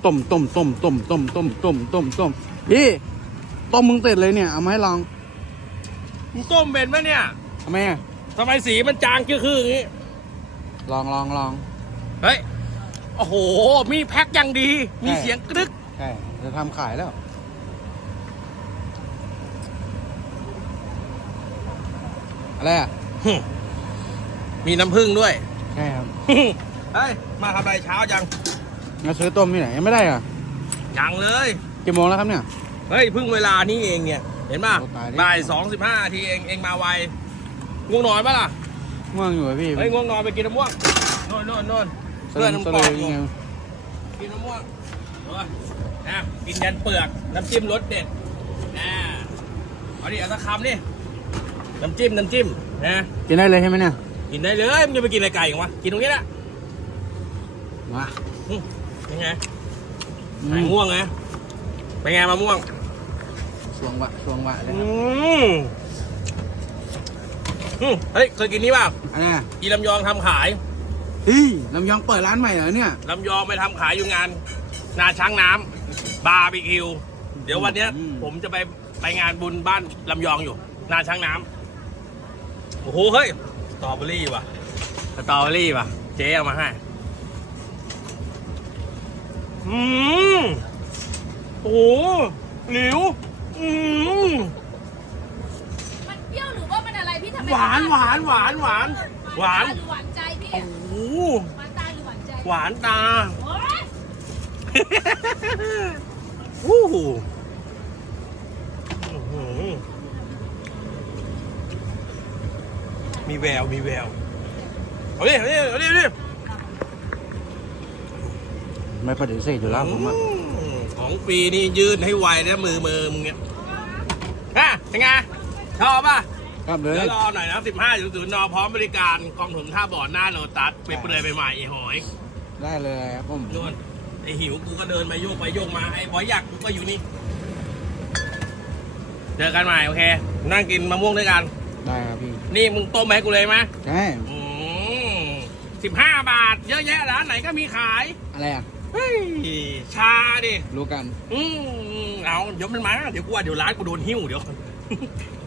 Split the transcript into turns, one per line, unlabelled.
ต้มพี่ต้มมึงเสร็จเลยเนี่ยเอามาให้ลอง
มึงต้มเป็นไหมเนี่ย
ทำไมอ่ะ
ทำไมสีมันจางคืออย่างนี้
ลอง
เฮ้ยโอ้โหมีแพ็คอย่างดีมีเสียงกรึก
ใช่จะทำขายแล้วอะไรอ่ะ
มีน้ำผึ้งด้วย
ใช่ครับ
เฮ้ยมาทำอะไรเช้ายัง
มาซื้อต้มที่ไหนยังไม่ได้อ่ะ
ยังเลย
กี่โมงแล้วครับเนี่ย
เฮ้ยเพิ่งเวลานี้เองเนี่ยเห็นป่ะ
โอ้ตายดิ
บ่าย2:15 ทีเองมาไวง่วงนอนปะล่ะ
ง่วงอยู่อ่ะพี่
เฮ้ยง่วงนอนไปกินน้ำม่วงโน่นเพื่อนน้ำกรอกอยู่ กินมะม่วงนะกินยันเปลือกน้ำจิ้มรสเด็ดนะเอาดิเอาสักคำนี่น้ำจิ้มนะ
กินได้เลยใช่ไหมเนี่ย
กินได้เลยมึงจะไปกินอะไรไก่กันวะกินตรงนี้แหละ
มา
ยังไงมะม่วงไงเป็นไงมะม่วง
สวงวะเลย
เฮ้ยเคยกินนี้เปล่า
อะไรอ่ะ
อีลำยองทำขาย
ลำยองเปิดร้านใหม่เหรอเนี่ย
ลำยองไปทำขายอยู่งานนาช้างน้ำบาร์บีคิวเดี๋ยววันเนี้ยผมจะไปงานบุญบ้านลำยองอยู่นาช้างน้ำโอ้โหเฮ้ยสตรอเบอรี่ว่ะเจ๊เอามาให้โอ้โหหลิว
มันเปรี้ยวหรือว่ามันอะไรพี่ทำไม
หวาน
หวานใจพี่
โอ้โห
หวานตาหรือหวานใจ
หวานตา
โอ๊ย
วู้หูมีแววเอาดิ
ไม่ปฏิเสธอยู่แล้วผมอ่ะ
ของฟรีนี่ยืนให้ไวนะมือมึงเนี่ยฮะเป็นไงชอบป่ะ
ครับเลย
เดี๋ยวรอหน่อยนะ15:00 นพร้อมบริการกองถุนท่าบ่อหน้าโลตัสไปเปลือยไปใหม่ไอ้หอย
ได้เลยครับผม
นู่นไอ้หิวกูก็เดินไปโยกมาไอ้บอยยักษ์กูก็อยู่นี่เจอกันใหม่โอเคนั่งกินมะม่วงด้วยกัน
ได้ครับพี่
นี่มึงต้มมาให้กูเลยไหม
ใช่
15 บาทเยอะแยะร้านไหนก็มีขาย
อะไรอ่ะ
เฮ้ยชาดิ
รู้กัน
เอาเดี๋ยวมันมาเดี๋ยวกูว่าเดี๋ยวร้านกูโดนหิ้วเดี๋ยว